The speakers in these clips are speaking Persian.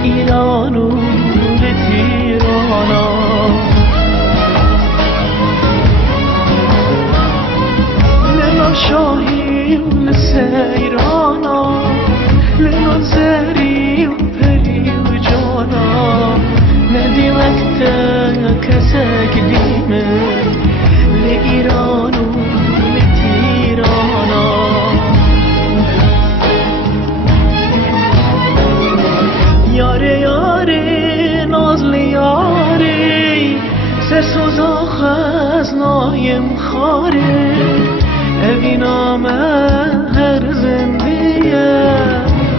لإيران ولتيرانا لنشاهي ولسيرانا لنزاري وبري وجانا ندي وقتك ساكديمت لإيران ولتيرانا یاره یاره نازل یاره سرسوز خزنایم خاره اوی نامه هر زندیه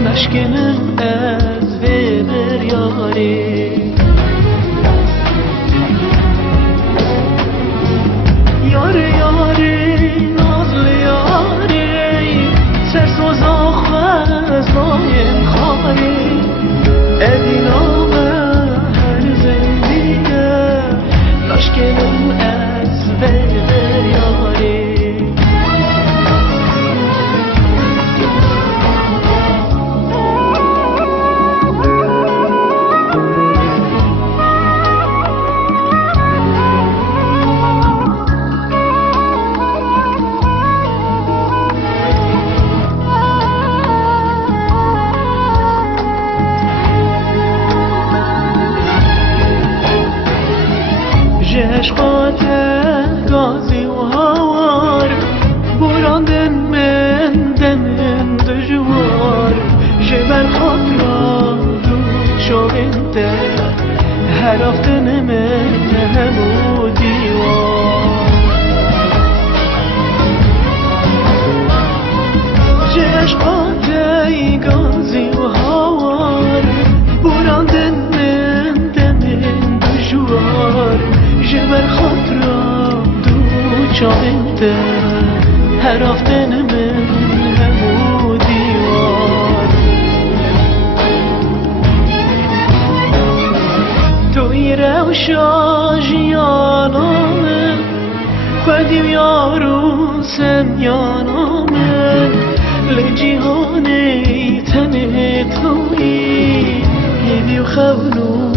نشکنم از ویبر یاره یاره یاره نازل یاره سرسوز خزنایم خاره ادینامه هر زندیه نشکنم از ویبر یاره عشقات گازی و هوار براندن من دمن دجوار جبل خاطرا دو شوینده هر افتن من همو دیوار عشقات گازی و هوار براندن من دمن دجوار جبر خاطرم دو چاینده هر افتن من همو دیوار توی روشا جیانامه خودیم یارو سن یانامه لجیهانه تنه توی یدی و خونو